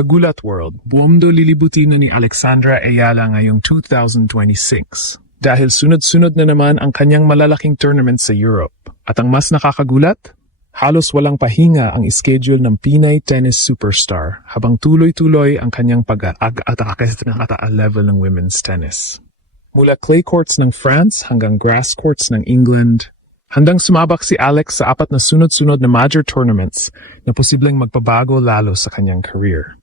Kagulat World, buong lilibutin na ni Alexandra Ayala ngayong 2026. Dahil sunod-sunod na naman ang kanyang malalaking tournament sa Europe. At ang mas nakakagulat, halos walang pahinga ang schedule ng Pinay tennis superstar habang tuloy-tuloy ang kanyang pag-atake sa level ng women's tennis. Mula clay courts ng France hanggang grass courts ng England, handang sumabak si Alex sa 4 na sunod-sunod na major tournaments na posibleng magpabago lalo sa kanyang career.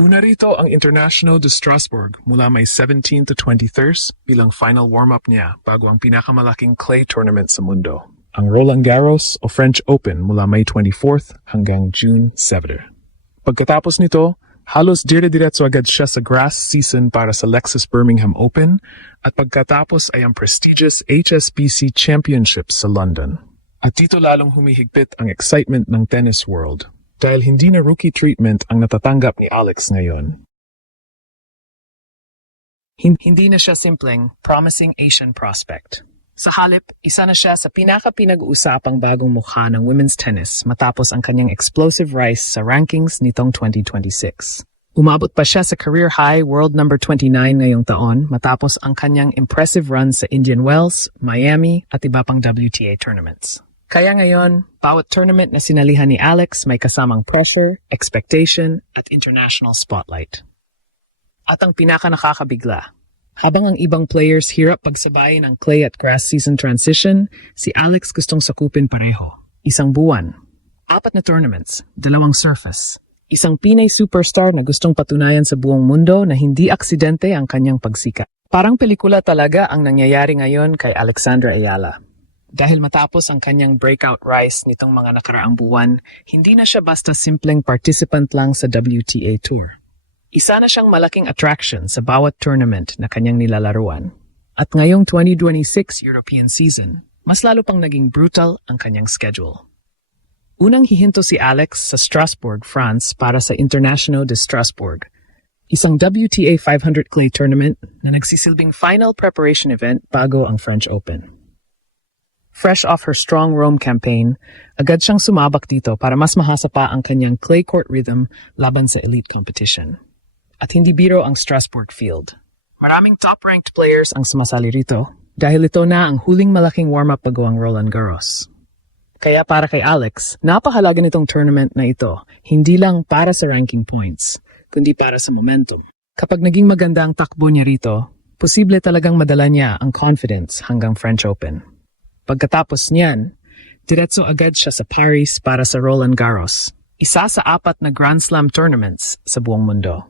Una rito ang International de Strasbourg mula May 17 to 23 bilang final warm-up niya bago ang pinakamalaking clay tournament sa mundo, ang Roland Garros o French Open mula May 24 hanggang June 7. Pagkatapos nito, halos dire-diretso agad siya sa grass season para sa Lexus Birmingham Open at pagkatapos ay ang prestigious HSBC Championships sa London. At dito lalong humihigpit ang excitement ng tennis world dahil hindi na rookie treatment ang natatanggap ni Alex ngayon. Hindi na siya simpleng promising Asian prospect. Sa halip, isa na siya sa pinag-uusapang bagong mukha ng women's tennis matapos ang kanyang explosive rise sa rankings nitong 2026. Umabot pa siya sa career high world number 29 ngayong taon matapos ang kanyang impressive run sa Indian Wells, Miami at iba pang WTA tournaments. Kaya ngayon, bawat tournament na sinalihan ni Alex may kasamang pressure, expectation at international spotlight. At ang pinaka-nakakabigla, habang ang ibang players hirap pagsabayin ang clay at grass season transition, si Alex gustong sakupin pareho. 1 buwan, 4 na tournaments, 2 surface. Isang Pinay superstar na gustong patunayan sa buong mundo na hindi aksidente ang kanyang pagsikat. Parang pelikula talaga ang nangyayari ngayon kay Alexandra Ayala. Dahil matapos ang kanyang breakout rise nitong mga nakaraang buwan, hindi na siya basta simpleng participant lang sa WTA Tour. Isa na siyang malaking attraction sa bawat tournament na kanyang nilalaruan. At ngayong 2026 European season, mas lalo pang naging brutal ang kanyang schedule. Unang hihinto si Alex sa Strasbourg, France para sa International de Strasbourg, isang WTA 500 clay tournament na nagsisilbing final preparation event bago ang French Open. Fresh off her strong Rome campaign, agad siyang sumabak dito para mas mahasa pa ang kanyang clay court rhythm laban sa elite competition. At hindi biro ang Strasbourg field. Maraming top-ranked players ang sumasali rito dahil ito na ang huling malaking warm-up bago ang Roland Garros. Kaya para kay Alex, napakahalaga nitong tournament na ito, hindi lang para sa ranking points, kundi para sa momentum. Kapag naging maganda ang takbo niya rito, posible talagang madala niya ang confidence hanggang French Open. Pagkatapos niyan, diretso agad siya sa Paris para sa Roland Garros, isa sa 4 na Grand Slam tournaments sa buong mundo.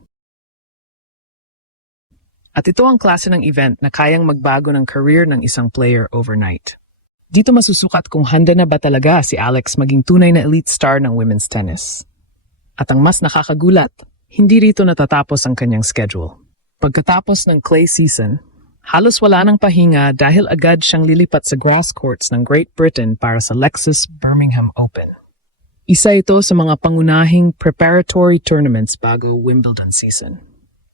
At ito ang klase ng event na kayang magbago ng career ng isang player overnight. Dito masusukat kung handa na ba talaga si Alex maging tunay na elite star ng women's tennis. At ang mas nakakagulat, hindi rito natatapos ang kanyang schedule. Pagkatapos ng clay season, halos wala nang pahinga dahil agad siyang lilipat sa grass courts ng Great Britain para sa Lexus Birmingham Open. Isa ito sa mga pangunahing preparatory tournaments bago Wimbledon season.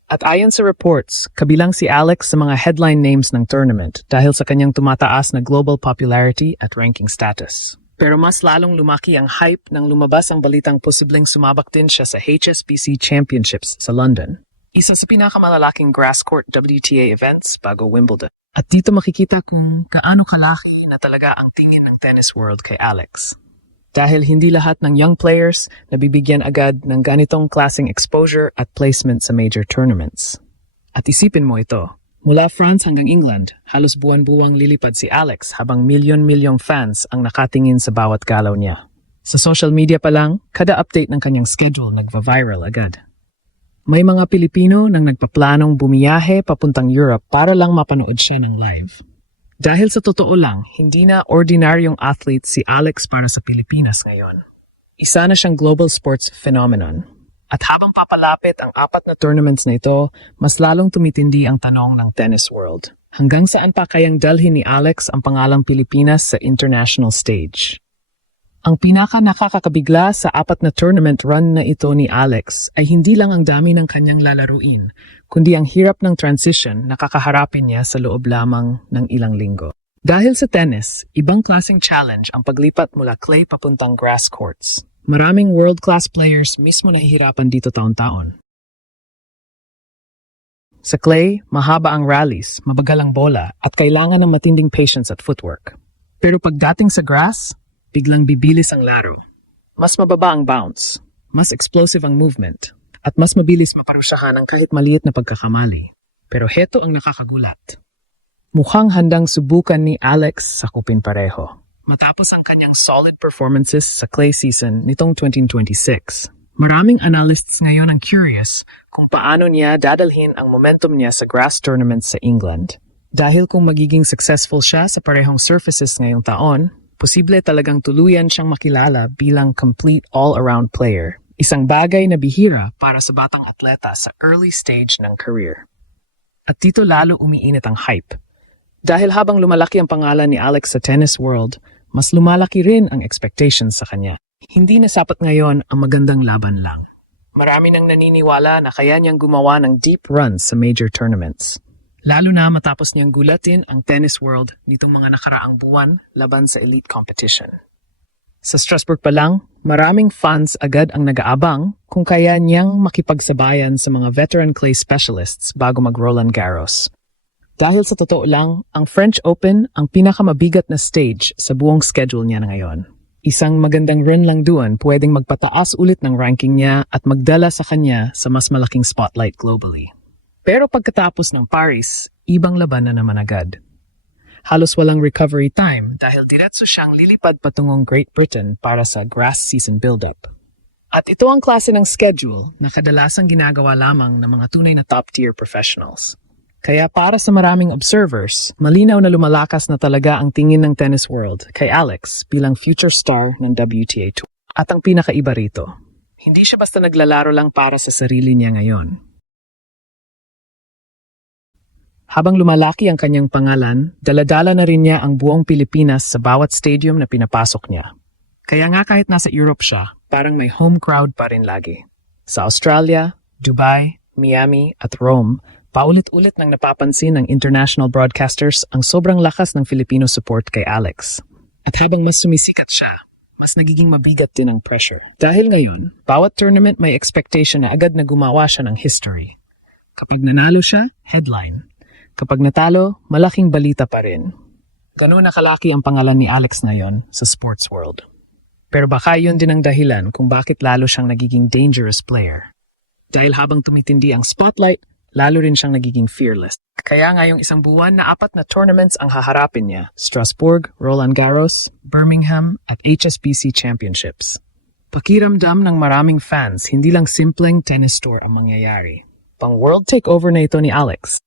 At ayon sa reports, kabilang si Alex sa mga headline names ng tournament dahil sa kanyang tumataas na global popularity at ranking status. Pero mas lalong lumaki ang hype nang lumabas ang balitang posibleng sumabak din siya sa HSBC Championships sa London, isa sa pinakamalalaking grass court WTA events bago Wimbledon. At dito makikita kung kaano kalaki na talaga ang tingin ng tennis world kay Alex. Dahil hindi lahat ng young players nabibigyan agad ng ganitong klaseng exposure at placement sa major tournaments. At isipin mo ito, mula France hanggang England, halos buwan-buwang lilipad si Alex habang milyon-milyong fans ang nakatingin sa bawat galaw niya. Sa social media pa lang, kada update ng kanyang schedule nagva-viral agad. May mga Pilipino nang nagpaplanong bumiyahe papuntang Europe para lang mapanood siya ng live. Dahil sa totoo lang, hindi na ordinaryong athlete si Alex para sa Pilipinas ngayon. Isa na siyang global sports phenomenon. At habang papalapit ang 4 na tournaments na ito, mas lalong tumitindi ang tanong ng tennis world. Hanggang saan pa kayang dalhin ni Alex ang pangalang Pilipinas sa international stage? Ang pinaka-nakakabigla sa 4 na tournament run na ito ni Alex ay hindi lang ang dami ng kanyang lalaruin, kundi ang hirap ng transition na kakaharapin niya sa loob lamang ng ilang linggo. Dahil sa tennis, ibang klaseng challenge ang paglipat mula clay papuntang grass courts. Maraming world-class players mismo nahihirapan dito taon-taon. Sa clay, mahaba ang rallies, mabagal ang bola, at kailangan ng matinding patience at footwork. Pero pagdating sa grass, biglang bibilis ang laro. Mas mababa ang bounce, mas explosive ang movement, at mas mabilis maparusyahan ang kahit maliit na pagkakamali. Pero heto ang nakakagulat. Mukhang handang subukan ni Alex sakupin pareho. Matapos ang kanyang solid performances sa clay season nitong 2026, maraming analysts ngayon ang curious kung paano niya dadalhin ang momentum niya sa grass tournaments sa England. Dahil kung magiging successful siya sa parehong surfaces ngayong taon, posible talagang tuluyan siyang makilala bilang complete all-around player. Isang bagay na bihira para sa batang atleta sa early stage ng career. At dito lalo umiinit ang hype. Dahil habang lumalaki ang pangalan ni Alex sa tennis world, mas lumalaki rin ang expectations sa kanya. Hindi na sapat ngayon ang magandang laban lang. Marami nang naniniwala na kaya niyang gumawa ng deep runs sa major tournaments. Lalo na matapos niyang gulatin ang tennis world nitong mga nakaraang buwan laban sa elite competition. Sa Strasbourg pa lang, maraming fans agad ang nag-aabang kung kaya niyang makipagsabayan sa mga veteran clay specialists bago mag-Roland Garros. Dahil sa totoo lang, ang French Open ang pinakamabigat na stage sa buong schedule niya na ngayon. Isang magandang run lang doon pwedeng magpataas ulit ng ranking niya at magdala sa kanya sa mas malaking spotlight globally. Pero pagkatapos ng Paris, ibang laban na naman agad. Halos walang recovery time dahil diretso siyang lilipad patungong Great Britain para sa grass season build-up. At ito ang klase ng schedule na kadalasang ginagawa lamang ng mga tunay na top-tier professionals. Kaya para sa maraming observers, malinaw na lumalakas na talaga ang tingin ng tennis world kay Alex bilang future star ng WTA Tour. At ang pinakaiba rito, hindi siya basta naglalaro lang para sa sarili niya ngayon. Habang lumalaki ang kanyang pangalan, daladala na rin niya ang buong Pilipinas sa bawat stadium na pinapasok niya. Kaya nga kahit nasa Europe siya, parang may home crowd pa rin lagi. Sa Australia, Dubai, Miami at Rome, paulit-ulit nang napapansin ng international broadcasters ang sobrang lakas ng Filipino support kay Alex. At habang mas sumisikat siya, mas nagiging mabigat din ang pressure. Dahil ngayon, bawat tournament may expectation na agad na gumawa siya ng history. Kapag nanalo siya, headline. Kapag natalo, malaking balita pa rin. Ganun nakalaki ang pangalan ni Alex ngayon sa sports world. Pero baka yun din ang dahilan kung bakit lalo siyang nagiging dangerous player. Dahil habang tumitindi ang spotlight, lalo rin siyang nagiging fearless. Kaya ngayong isang buwan na 4 na tournaments ang haharapin niya. Strasbourg, Roland Garros, Birmingham at HSBC Championships. Pakiramdam ng maraming fans, hindi lang simpleng tennis tour ang mangyayari. Pang world takeover na ito ni Alex.